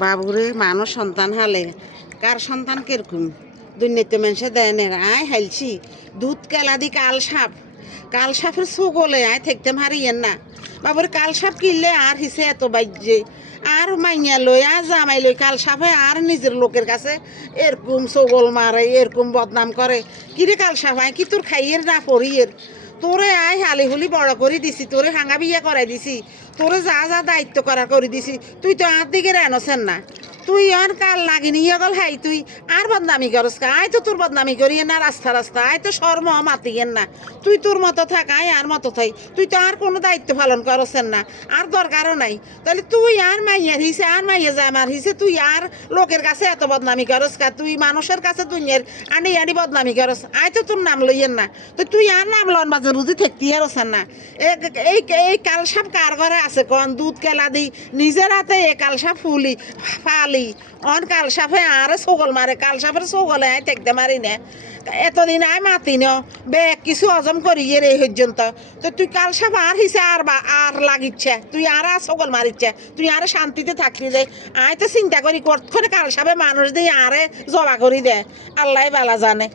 বাবুরে মানুষ সন্তান হালে কার সন্তান কিরকম দুর্নীতি মানুষে দেন আয় হাইলছি দুধ কেলা দি কাল সাপের সুগলে আয় থাকতে হারিয়েন না বাবুরে কাল সাপ কিনলে আর হিসে এত বাজ্যে আর মাইয়া লই আর জামাই লই কাল সাপে আর নিজের লোকের কাছে এরকম সগল মারে এরকম বদনাম করে কিরে কাল সাপ আয় কি তোর খাইয়ের না পড়িয়ের তোরে আয় হালি হুলি বড় করে দিছি তোরে হাঙ্গা বিয়ে করাই দিছি তোরে যা যা দায়িত্ব করা করে দিছি তুই তো আর দিকে রেনছেন না তুই আর কাল লাগিনি গল হাই তুই আর বদনামি করস কা আয় তো তোর বদনামি করিয়ে না রাস্তা রাস্তা আয় তো শর্ম মাতিয়েন না তুই তোর মতো থাক আয় আর মতো থাই তুই তো আর কোনো দায়িত্ব পালন করছেন না আর দরকারও নাই তাহলে তুই আর মাইয়ার হিসে আর মাইয়া জামার হিসে তুই আর লোকের কাছে এত বদনামি করস কা তুই মানুষের কাছে দুনিয়ার আনি আনি বদনামি করস আয় তো তোর নাম লইয়েন না তো তুই আর নাম লন বাজার বুঝি থাকতে আরছেন না এই এই কালসাপ কার ঘরে আছে কন দুধ কেলা দি নিজের হাতে এই কালসাপ ফুলি ফালি অন কালসাপে আর সগল মারে কালসাপের সগলে আয় থাকতে মারি না এতদিন আয় মাতি ন বেগ কিছু হজম করি রে এই পর্যন্ত তো তুই কালসাপ আর হিসে আর লাগিচ্ছে তুই আর সগল মারিচ্ছে তুই আর শান্তিতে থাকলি দে আয় তো চিন্তা করি কতক্ষণে কালসাপে মানুষ দিয়ে আরে জবা করি দে আল্লাহ বালা জানে।